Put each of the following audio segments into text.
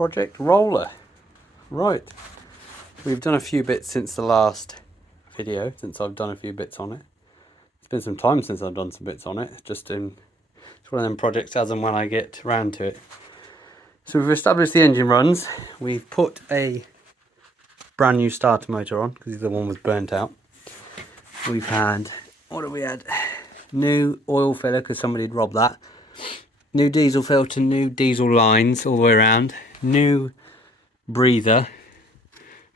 project roller. Right, we've done a few bits since the last video, since I've done a few bits on it. It's been some time since I've done some bits on it, it's one of them projects as and when I get around to it. So we've established the engine runs, we've put a brand new starter motor on because the one was burnt out. We've had, what have we had? New oil filler because somebody had robbed that. New diesel filter, new diesel lines all the way around. New breather,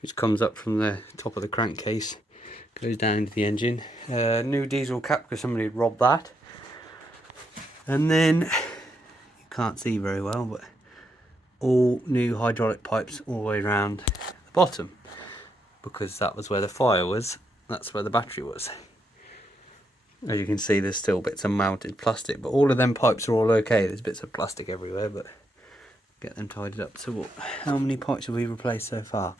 which comes up from the top of the crankcase, goes down into the engine. New diesel cap because somebody had robbed that. And then, you can't see very well, but all new hydraulic pipes all the way around the bottom, because that was where the fire was, that's where the battery was. As you can see, there's still bits of mounted plastic, but all of them pipes are all okay. There's bits of plastic everywhere, but get them tidied up. So how many pipes have we replaced so far?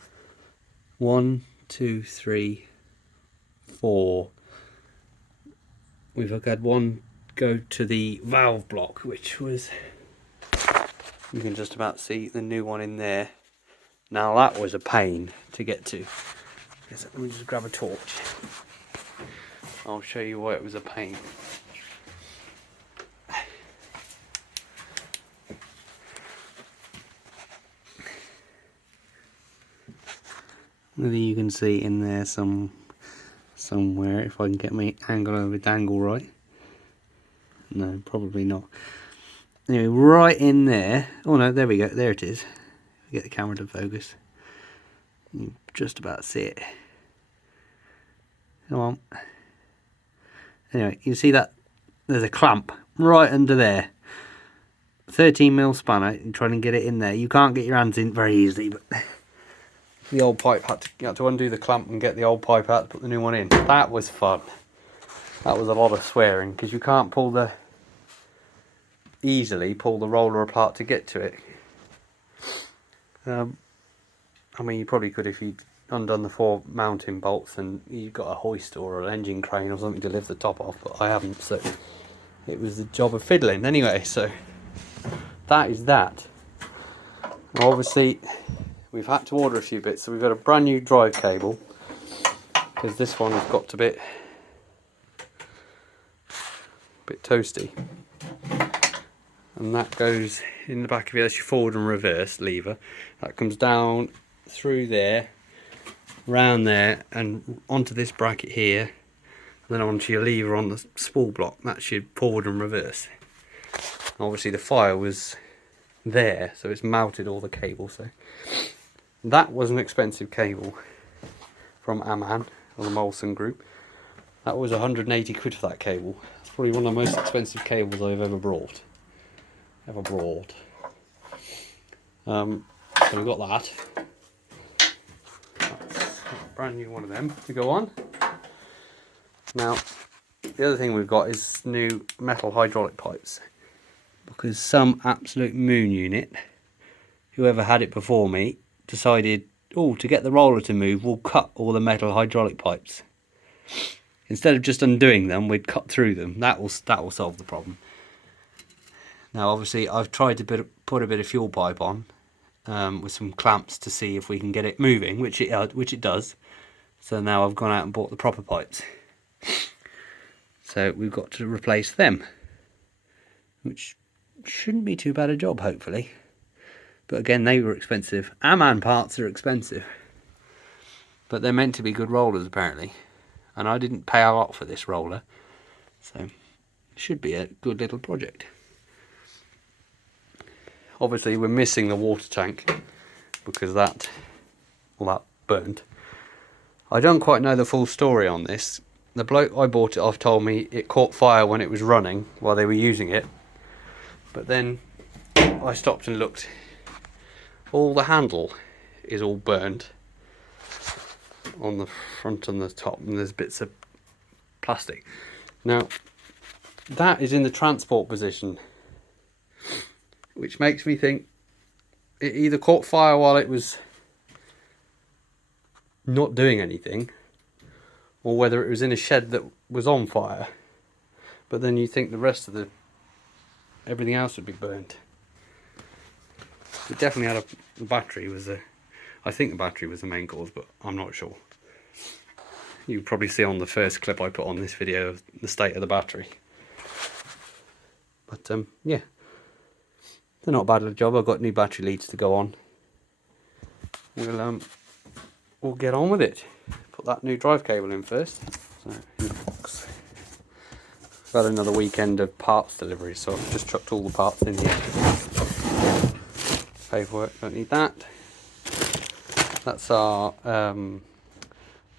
1, 2, 3, 4. We've had one go to the valve block, which was, you can just about see the new one in there. Now that was a pain to get to. Let me just grab a torch. I'll show you why it was a pain. Maybe you can see in there somewhere, if I can get my angle over dangle right. No, probably not. Anyway, right in there. Oh no, there we go. There it is. Get the camera to focus. You just about see it. Come on. Anyway, you see that there's a clamp right under there. 13mm spanner, and trying to get it in there. You can't get your hands in very easily, but the old pipe you had to undo the clamp and get the old pipe out to put the new one in. That was fun. That was a lot of swearing because you can't easily pull the roller apart to get to it. I mean, you probably could if you'd undone the 4 mounting bolts and you've got a hoist or an engine crane or something to lift the top off, but I haven't, so it was the job of fiddling. Anyway, so that is that. Now, obviously, we've had to order a few bits, so we've got a brand new drive cable because this one has got a bit toasty, and that goes in the back of it. That's your forward and reverse lever. That comes down through there, round there, and onto this bracket here, and then onto your lever on the spool block. That's your forward and reverse. Obviously the fire was there, so it's melted all the cable. So that was an expensive cable from Ammann, or the Molson group. That was 180 quid for that cable. It's probably one of the most expensive cables I've ever bought. So we've got that. That's a brand new one of them to go on. Now, the other thing we've got is new metal hydraulic pipes, because some absolute moon unit, whoever had it before me, decided, oh, to get the roller to move, we'll cut all the metal hydraulic pipes. Instead of just undoing them, we'd cut through them. That will solve the problem. Now, obviously, I've tried to put a bit of fuel pipe on with some clamps to see if we can get it moving, which it does. So now I've gone out and bought the proper pipes. So we've got to replace them, which shouldn't be too bad a job, hopefully. But again, they were expensive. Ammann parts are expensive, but they're meant to be good rollers apparently, and I didn't pay a lot for this roller, so it should be a good little project. Obviously we're missing the water tank because that burnt. I don't quite know the full story on this. The bloke I bought it off told me it caught fire when it was running while they were using it, but then I stopped and looked. All the handle is all burned on the front and the top, and there's bits of plastic. Now that is in the transport position, which makes me think it either caught fire while it was not doing anything, or whether it was in a shed that was on fire. But then you think the rest of everything else would be burnt. It definitely had the battery was I think the battery was the main cause, but I'm not sure. You probably see on the first clip I put on this video the state of the battery. But yeah, they're not bad at the job. I've got new battery leads to go on. We'll get on with it. Put that new drive cable in first. So in the box. I've had another weekend of parts delivery, so I've just chucked all the parts in here. Paperwork, don't need that. That's our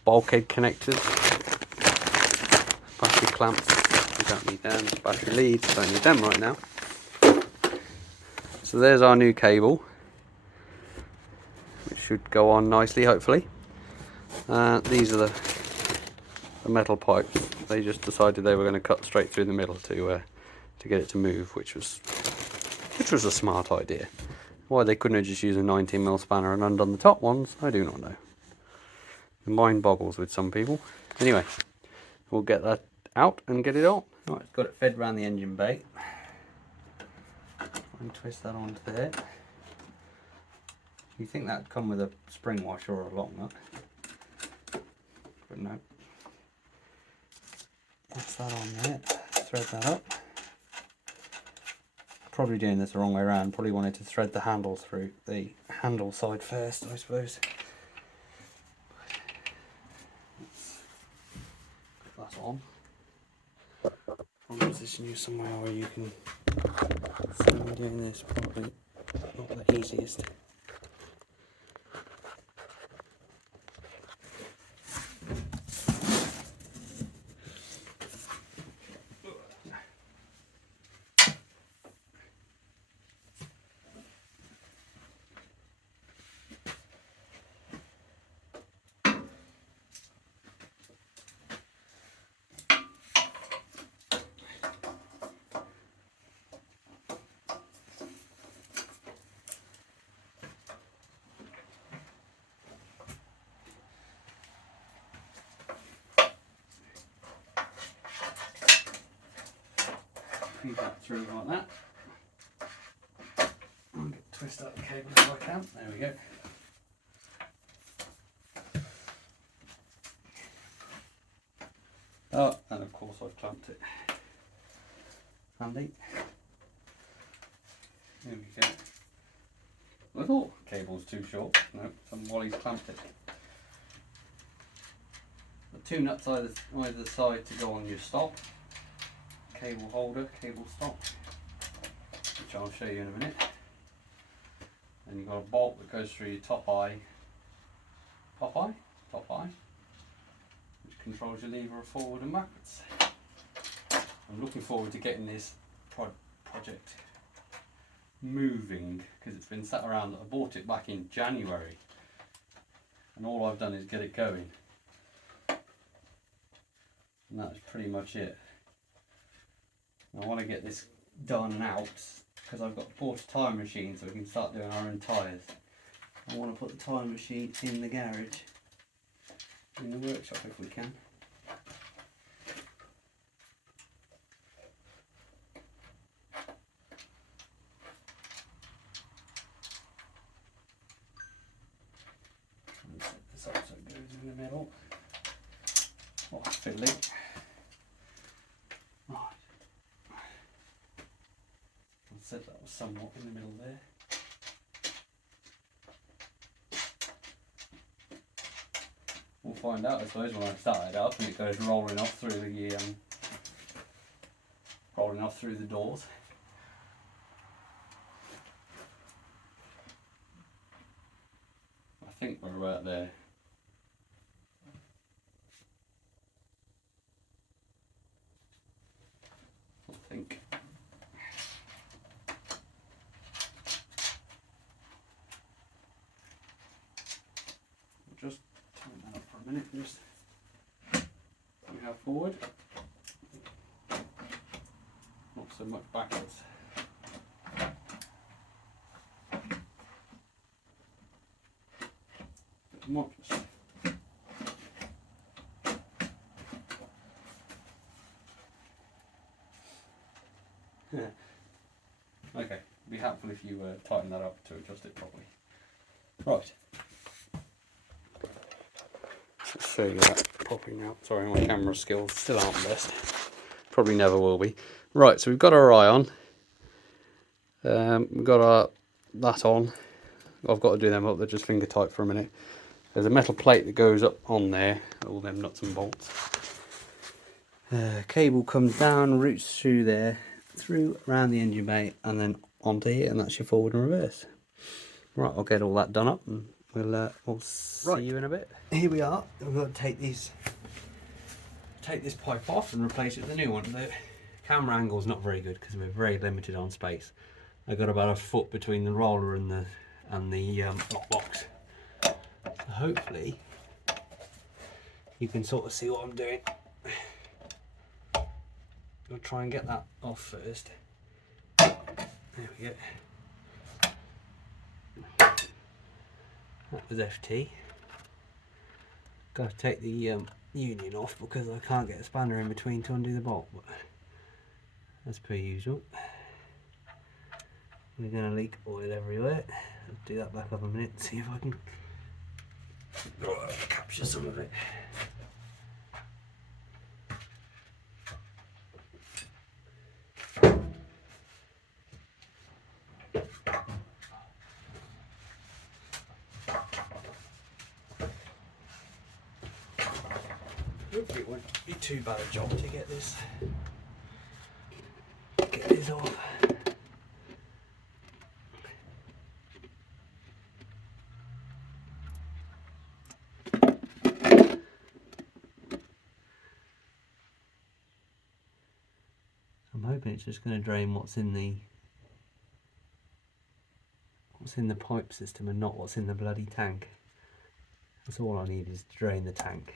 bulkhead connectors, battery clamps, we don't need them, battery leads, don't need them right now. So there's our new cable, which should go on nicely hopefully. These are the metal pipes. They just decided they were going to cut straight through the middle to get it to move, which was a smart idea. Why they couldn't have just used a 19mm spanner and undone the top ones, I do not know. The mind boggles with some people. Anyway, we'll get that out and get it on. Right, got it fed around the engine bay. And twist that onto there. You think that'd come with a spring washer or a lock nut, but no. That's that on there. Thread that up. Probably doing this the wrong way around. Probably wanted to thread the handle through the handle side first, I suppose. Put that on. I'll position you somewhere where you can see me doing this. Probably not the easiest. Feed that through like that. I'll twist up the cable if I can. There we go. Oh, and of course I've clamped it. Handy. There we go. I thought the cable's too short. No, Wally's clamped it. The two nuts either side to go on your stop. Cable holder, cable stop, which I'll show you in a minute. And you've got a bolt that goes through your top eye, which controls your lever forward and backwards. I'm looking forward to getting this project moving, because it's been sat around. I bought it back in January and all I've done is get it going, and that's pretty much it. I want to get this done and out because I've got bought a tyre machine so we can start doing our own tyres. I want to put the tyre machine in the garage, in the workshop if we can. And set this up so it goes in the middle. Oh, fiddly. Said that was somewhat in the middle there. We'll find out, I suppose, when I start it up and it goes rolling off through the doors. I think we're about there. I think. Just turn that up for a minute and just bring her forward, not so much backwards. Bit more. Okay, It'd be helpful if you tighten that up to adjust it properly. Right. Let's show you that properly now. Sorry, my camera skills still aren't best. Probably never will be. Right, so we've got our eye on. We've got that on. I've got to do them up, they're just finger tight for a minute. There's a metal plate that goes up on there, all them nuts and bolts. Cable comes down, routes through there, through around the engine bay, and then onto here, and that's your forward and reverse. Right, I'll get all that done up, and we'll see you in a bit. Here we are. We've got to take this pipe off and replace it with a new one. The camera angle is not very good because we're very limited on space. I've got about a foot between the roller and the lockbox. So hopefully you can sort of see what I'm doing. I'll try and get that off first. There we go. That was FT. Got to take the union off because I can't get a spanner in between to undo the bolt. But as per usual, we're going to leak oil everywhere. I'll do that back up a minute, see if I can capture some of it. Hopefully it won't be too bad a job to get this off. I'm hoping it's just going to drain what's in the pipe system and not what's in the bloody tank. That's all I need is to drain the tank.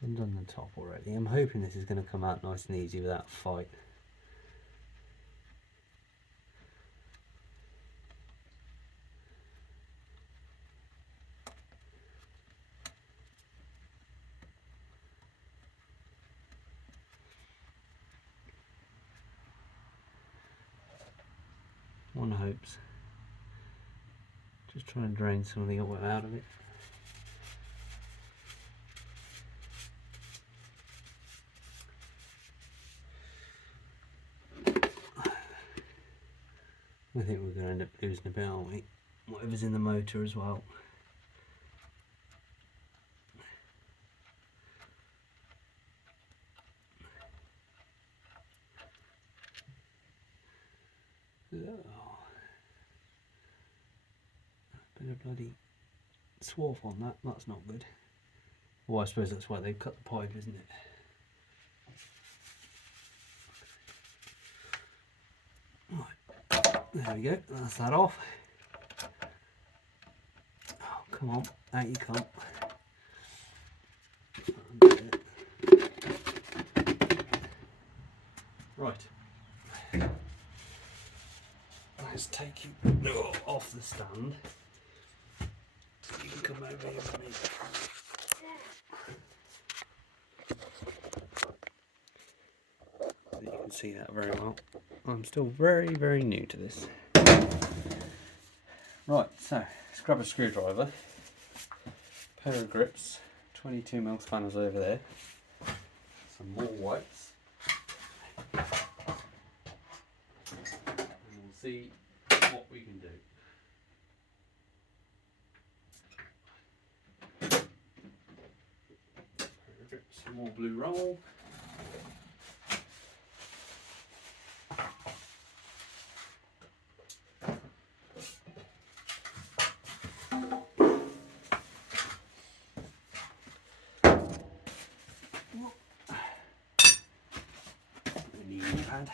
I've done the top already. I'm hoping this is going to come out nice and easy without a fight. One hopes. Just trying to drain some of the oil out of it. I think we're going to end up losing a bit, aren't we? Whatever's in the motor as well. Oh. Bit of bloody swarf on that, that's not good. Well, I suppose that's why they cut the pipe, isn't it? Right. There we go, that's that off. Oh, come on, out you come. Right. Let's take you off the stand. You can come over here with me. You can see that very well. I'm still very, very new to this. Right, so let's grab a screwdriver, pair of grips, 22mm spanners over there, some more wipes, and we'll see what we can do. Some more blue roll. Pad.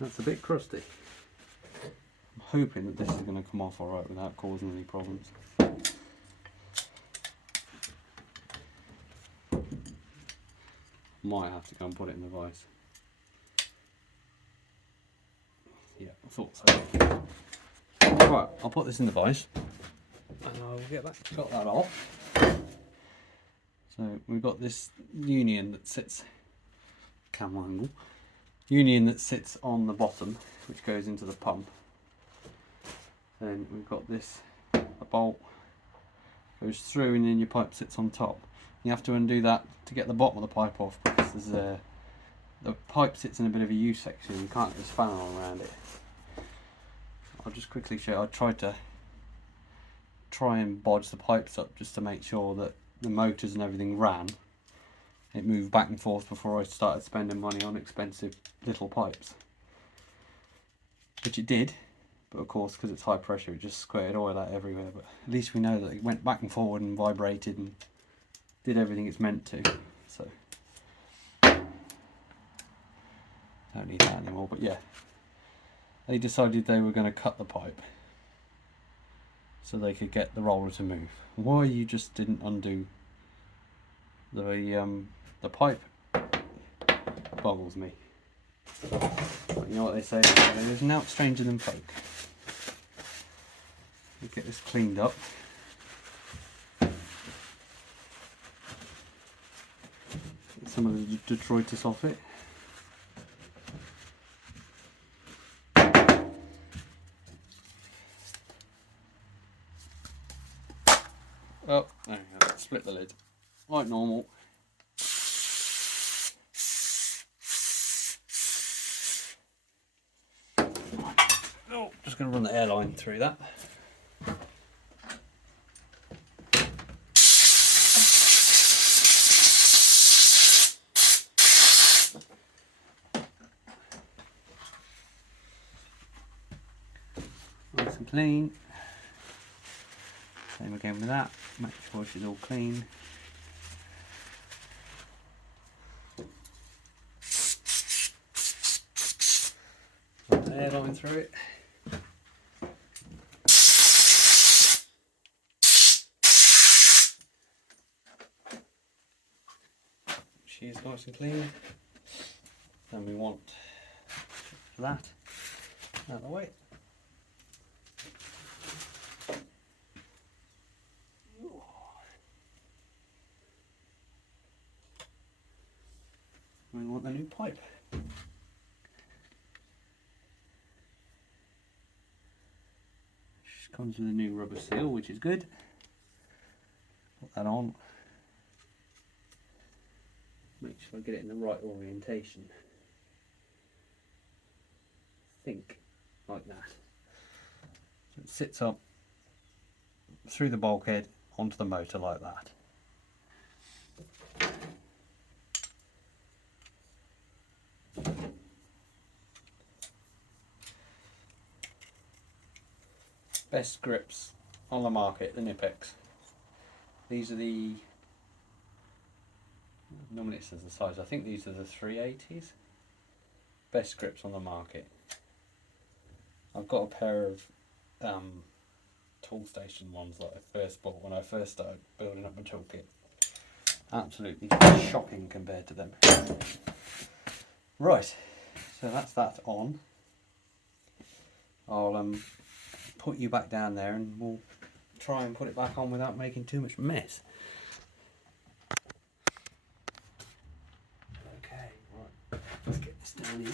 That's a bit crusty. I'm hoping that this is going to come off alright without causing any problems. Might have to go and put it in the vise. Yeah, I thought so. Right, I'll put this in the vise and I'll got that off. So we've got this union that sits, camera angle, union that sits on the bottom, which goes into the pump. Then we've got this, a bolt goes through and then your pipe sits on top. You have to undo that to get the bottom of the pipe off, because there's the pipe sits in a bit of a U section, you can't get a spanner on around it. I'll just quickly show you. I tried to bodge the pipes up just to make sure that the motors and everything ran. It moved back and forth before I started spending money on expensive little pipes. Which it did, but of course because it's high pressure it just squirted oil out everywhere. But at least we know that it went back and forward and vibrated and did everything it's meant to. So don't need that anymore, but yeah. They decided they were going to cut the pipe so they could get the roller to move. Why you just didn't undo the pipe boggles me. But you know what they say, there's naught stranger than folk. We'll get this cleaned up. Get some of the detritus off it. Oh, there we go. Split the lid, like normal. Oh, just going to run the airline through that. Nice and clean. Same again with that, make sure she's all clean. Run the airline through it. She's nice and clean. Then we want that out of the way. We want the new pipe. She comes with a new rubber seal, which is good. Put that on. Make sure I get it in the right orientation. Think like that. So it sits up through the bulkhead onto the motor like that. Best grips on the market, the Nipex. These are the, normally it says the size, I think these are the 380s. Best grips on the market. I've got a pair of tool station ones that I first bought when I first started building up my toolkit. Absolutely shocking compared to them. Right, so that's that on. I'll put you back down there and we'll try and put it back on without making too much mess. Okay, right, let's get this down here.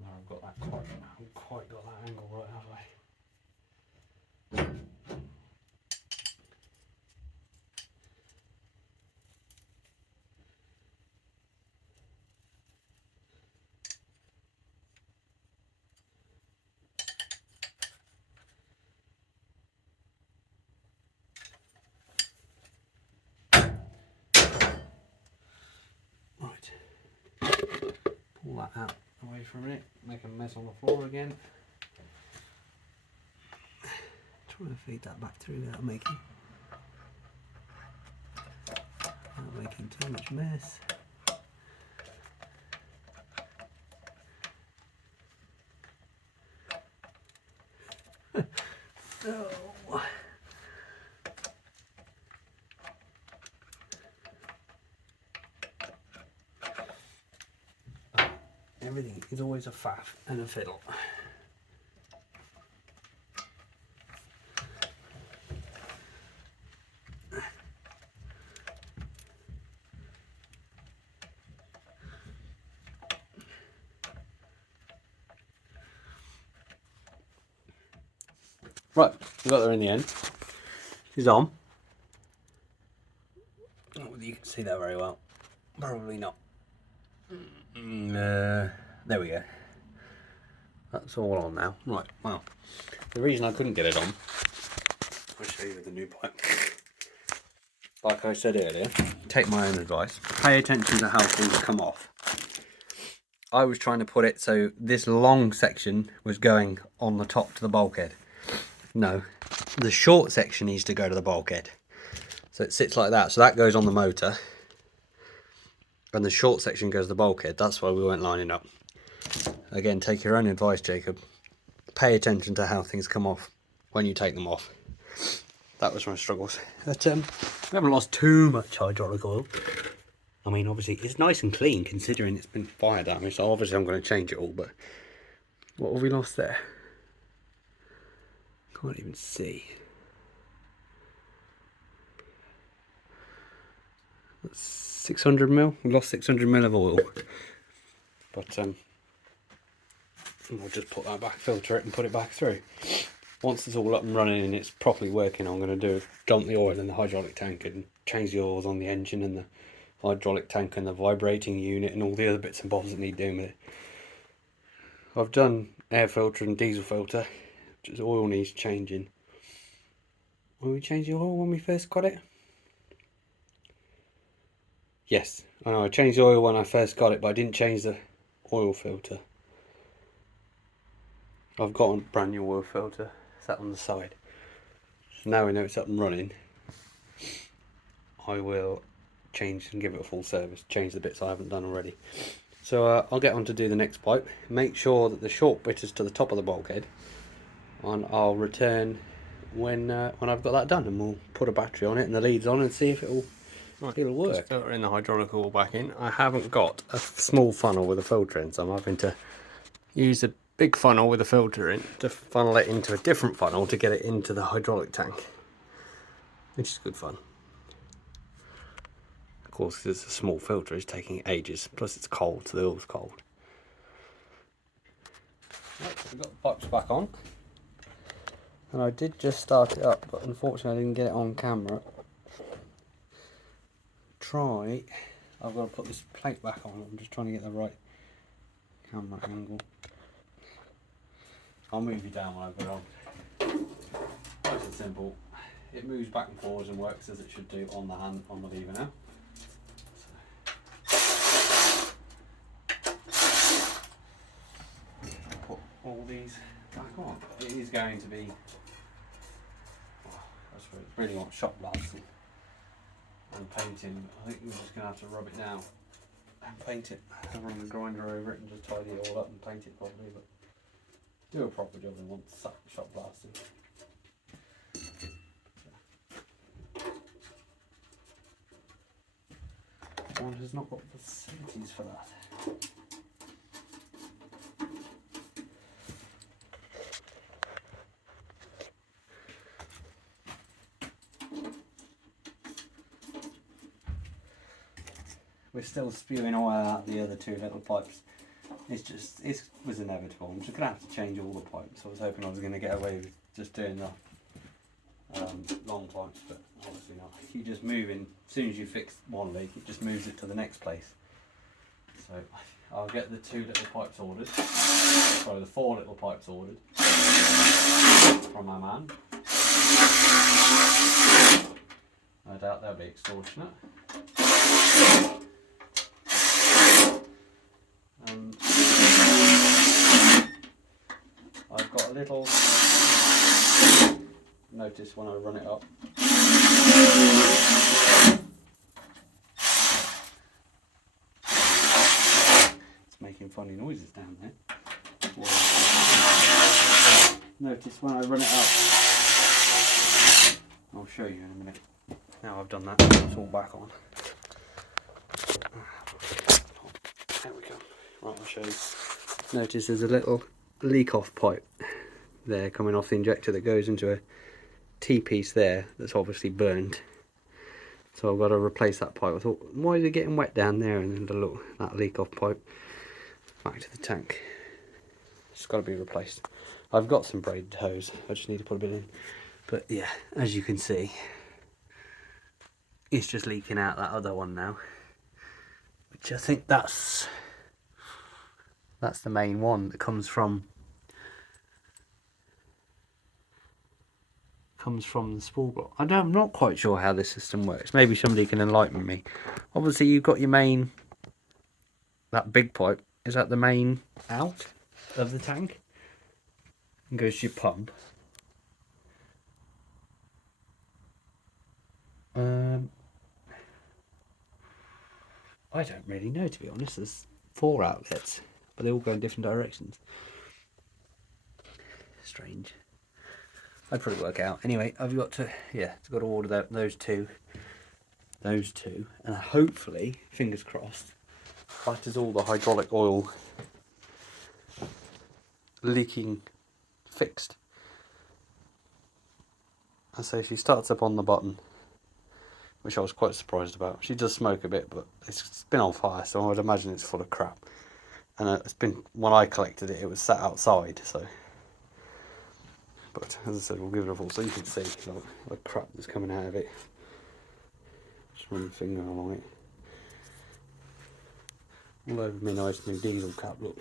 I've got that I haven't quite got that angle right, have I? Right, pull that out away from it, make a mess on the floor again. Trying to feed that back through without making too much mess. Everything is always a faff and a fiddle. Right, we got there in the end. She's on. I don't know whether you can see that very well. Probably not. There we go. That's all on now. Right, well, the reason I couldn't get it on, I'll show you with the new pipe. Like I said earlier, take my own advice. Pay attention to how things come off. I was trying to put it so this long section was going on the top to the bulkhead. No, the short section needs to go to the bulkhead. So it sits like that. So that goes on the motor. And the short section goes to the bulkhead. That's why we weren't lining up. Again, take your own advice, Jacob. Pay attention to how things come off when you take them off. That was my struggles. But we haven't lost too much hydraulic oil. I mean, obviously, it's nice and clean considering it's been fire damage. So obviously, I'm going to change it all. But what have we lost there? Can't even see. That's 600 mil. We lost 600 mil of oil. But we'll just put that back, filter it, and put it back through. Once it's all up and running and it's properly working, I'm going to do dump the oil in the hydraulic tank and change the oils on the engine and the hydraulic tank and the vibrating unit and all the other bits and bobs that need doing with it. I've done air filter and diesel filter. Just oil needs changing. Will we change the oil when we first got it? Yes, I know I changed the oil when I first got it, but I didn't change the oil filter. I've got a brand new oil filter sat on the side. So now we know it's up and running. I will change and give it a full service, change the bits I haven't done already. So I'll get on to do the next pipe. Make sure that the short bit is to the top of the bulkhead, and I'll return when I've got that done, and we'll put a battery on it and the leads on and see if it'll work. Just filtering the hydraulic oil back in. I haven't got a small funnel with a filter in, so I'm having to use a big funnel with a filter in to funnel it into a different funnel to get it into the hydraulic tank, which is good fun. Of course, because it's a small filter, it's taking ages, plus it's cold, so the oil's cold. Right, so we've got the pipes back on, and I did just start it up, but unfortunately I didn't get it on camera. I've got to put this plate back on. I'm just trying to get the right camera angle. I'll move you down when I put it on. Nice and simple. It moves back and forwards and works as it should do on the hand, on the lever now. Put all these back on. It is going to be, I suppose, really want shot blasting and painting. I think we're just going to have to rub it down and paint it. Have run the grinder over it and just tidy it all up and paint it properly. But do a proper job and want shot blasting. One has not got facilities for that. We're still spewing oil out the other two little pipes. It was inevitable. I'm just going to have to change all the pipes. I was hoping I was going to get away with just doing the long pipes, but obviously not. You just move in, as soon as you fix one leak, it just moves it to the next place. So I'll get the 2 little pipes ordered, sorry, the 4 little pipes ordered from Ammann. I doubt they'll be extortionate. And I've got a little notice when I run it up. It's making funny noises down there. Notice when I run it up. I'll show you in a minute. Now I've done that, it's all back on. There we go. Right, I'll show you. Notice there's a little leak off pipe there coming off the injector that goes into a T-piece there that's obviously burned. So I've got to replace that pipe. I thought, why is it getting wet down there? And then the little, that leak off pipe back to the tank. It's got to be replaced. I've got some braided hose. I just need to put a bit in. But yeah, as you can see, it's just leaking out that other one now. Which I think that's the main one that comes from the spool block. I'm not quite sure how this system works. Maybe somebody can enlighten me. Obviously you've got your main, that big pipe, is that the main out of the tank? And goes to your pump. I don't really know, to be honest. There's 4 outlets, but they all go in different directions. Strange. I'd probably work out. Anyway, I've got to, got to order those two, and hopefully, fingers crossed, that is all the hydraulic oil leaking fixed. And so she starts up on the button, which I was quite surprised about. She does smoke a bit, but it's been on fire, so I would imagine it's full of crap. And it's been, when I collected it, it was sat outside, so. But as I said, we'll give it a full, so you can see the crap that's coming out of it. Just run my finger along it. All over my nice new diesel cap, look.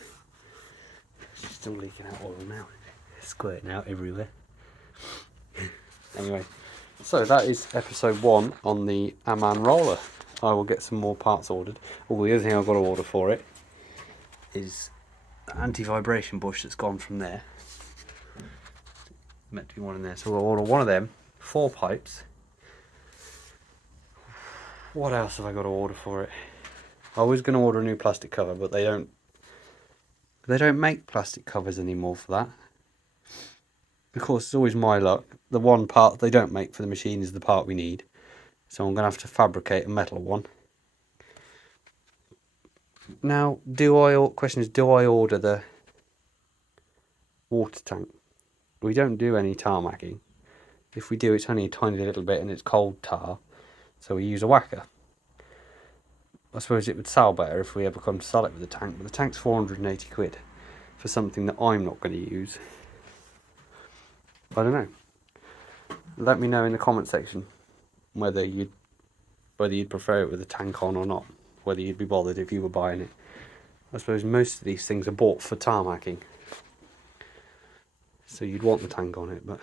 It's still leaking out oil now. It's squirting out everywhere. Anyway, so that is episode 1 on the Ammann roller. I will get some more parts ordered. Oh, the other thing I've got to order for it is the anti-vibration bush that's gone from there. Meant to be one in there, so we'll order one of them, 4 pipes. What else have I got to order for it? I was going to order a new plastic cover, but they don't make plastic covers anymore for that. Of course, it's always my luck. The one part they don't make for the machine is the part we need, so I'm going to have to fabricate a metal one. Now, question is, do I order the water tank? We don't do any tarmacking. If we do, it's only a tiny little bit and it's cold tar, so we use a whacker. I suppose it would sell better if we ever come to sell it with the tank, but the tank's 480 quid for something that I'm not going to use. I don't know. Let me know in the comment section whether you'd prefer it with a tank on or not, whether you'd be bothered if you were buying it. I suppose most of these things are bought for tarmacking, so you'd want the tank on it. But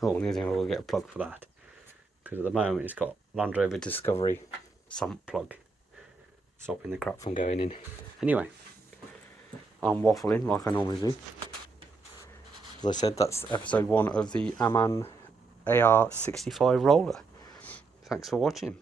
the other thing, I will get a plug for that, because at the moment it's got Land Rover Discovery sump plug stopping the crap from going in. Anyway, I'm waffling like I normally do. As I said, that's episode 1 of the Ammann AR65 Roller. Thanks for watching.